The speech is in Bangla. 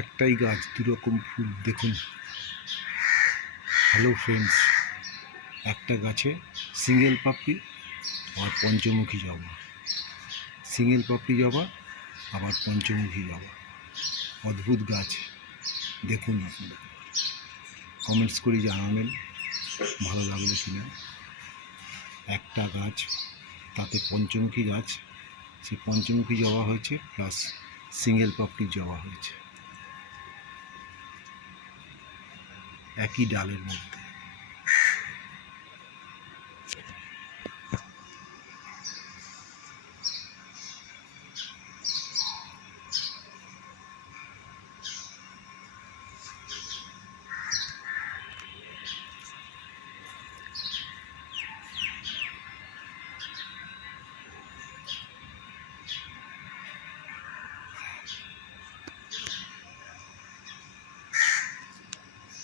একটাই গাছ দুরকম ফুল দেখুন। হ্যালো ফ্রেন্ডস, একটা গাছে সিঙ্গেল পাপড়ি আর পঞ্চমুখী জবা, সিঙ্গেল পাপড়ি জবা আবার পঞ্চমুখী জবা। অদ্ভুত গাছ, দেখুন আপনারা কমেন্টস করে জানাবেন ভালো লাগলো কিনা। একটা গাছ, তাতে পঞ্চমুখী গাছ, সেই পঞ্চমুখী জবা হয়েছে প্লাস সিঙ্গেল পাপড়ি জবা হয়েছে একই ডালের মধ্যে।